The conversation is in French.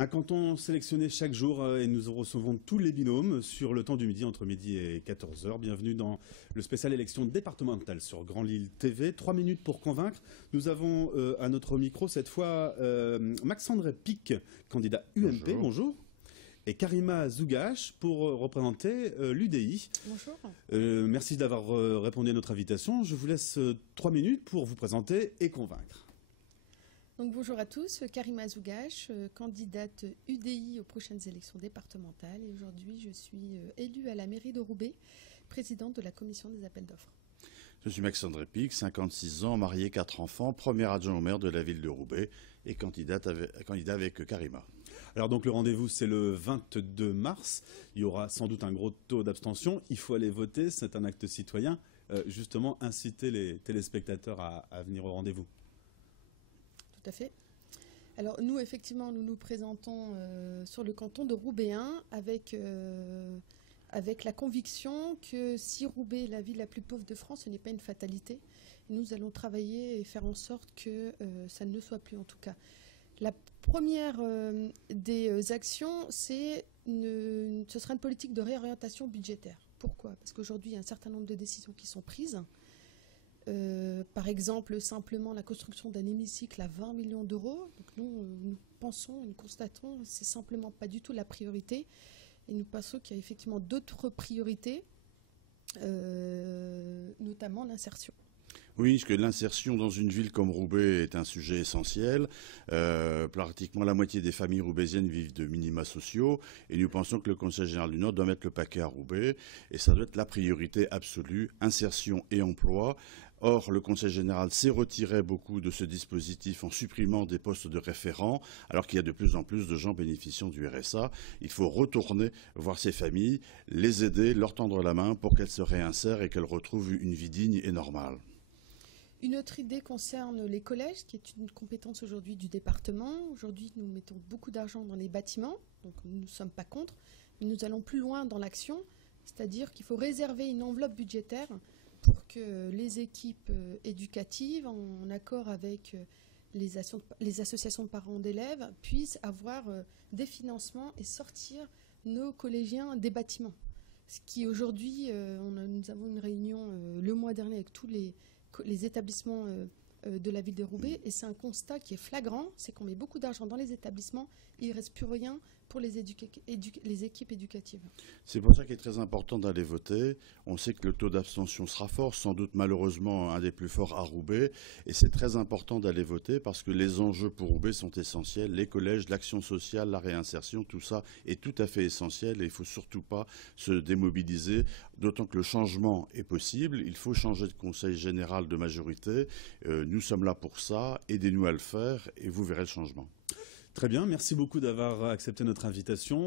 Un canton sélectionné chaque jour et nous recevons tous les binômes sur le temps du midi, entre midi et 14 heures. Bienvenue dans le spécial élection départementale sur Grand Lille TV. 3 minutes pour convaincre. Nous avons à notre micro cette fois Max-André Pic, candidat UMP. Bonjour. Et Karima Zougache pour représenter l'UDI. Bonjour. Merci d'avoir répondu à notre invitation. Je vous laisse 3 minutes pour vous présenter et convaincre. Donc, bonjour à tous, Karima Zougache, candidate UDI aux prochaines élections départementales. Et aujourd'hui, je suis élue à la mairie de Roubaix, présidente de la commission des appels d'offres. Je suis Max-André Pic, 56 ans, marié, 4 enfants, premier adjoint au maire de la ville de Roubaix et candidat avec Karima. Alors donc le rendez-vous c'est le 22 mars, il y aura sans doute un gros taux d'abstention, il faut aller voter, c'est un acte citoyen, justement inciter les téléspectateurs à venir au rendez-vous. Tout à fait. Alors nous effectivement nous nous présentons sur le canton de Roubaix 1 avec la conviction que si Roubaix est la ville la plus pauvre de France, ce n'est pas une fatalité. Nous allons travailler et faire en sorte que ça ne le soit plus en tout cas. La première des actions, ce sera une politique de réorientation budgétaire. Pourquoi? Parce qu'aujourd'hui, il y a un certain nombre de décisions qui sont prises. Par exemple, simplement la construction d'un hémicycle à 20 millions d'euros. Donc nous pensons, nous constatons, c'est simplement pas du tout la priorité. Et nous pensons qu'il y a effectivement d'autres priorités, notamment l'insertion. Oui, parce que l'insertion dans une ville comme Roubaix est un sujet essentiel. Pratiquement la moitié des familles roubaisiennes vivent de minima sociaux et nous pensons que le Conseil général du Nord doit mettre le paquet à Roubaix et ça doit être la priorité absolue, insertion et emploi. Or, le Conseil général s'est retiré beaucoup de ce dispositif en supprimant des postes de référents, alors qu'il y a de plus en plus de gens bénéficiant du RSA. Il faut retourner voir ces familles, les aider, leur tendre la main pour qu'elles se réinsèrent et qu'elles retrouvent une vie digne et normale. Une autre idée concerne les collèges, qui est une compétence aujourd'hui du département. Aujourd'hui, nous mettons beaucoup d'argent dans les bâtiments, donc nous ne sommes pas contre, mais nous allons plus loin dans l'action, c'est-à-dire qu'il faut réserver une enveloppe budgétaire pour que les équipes éducatives, en accord avec les associations de parents d'élèves, puissent avoir des financements et sortir nos collégiens des bâtiments. Ce qui aujourd'hui, nous avons une réunion le mois dernier avec tous les établissements de la ville de Roubaix et c'est un constat qui est flagrant, c'est qu'on met beaucoup d'argent dans les établissements et il ne reste plus rien pour les équipes éducatives. C'est pour ça qu'il est très important d'aller voter. On sait que le taux d'abstention sera fort, sans doute malheureusement un des plus forts à Roubaix. Et c'est très important d'aller voter parce que les enjeux pour Roubaix sont essentiels. Les collèges, l'action sociale, la réinsertion, tout ça est tout à fait essentiel et il ne faut surtout pas se démobiliser. D'autant que le changement est possible. Il faut changer de conseil général de majorité. Nous sommes là pour ça. Aidez-nous à le faire et vous verrez le changement. Très bien, merci beaucoup d'avoir accepté notre invitation.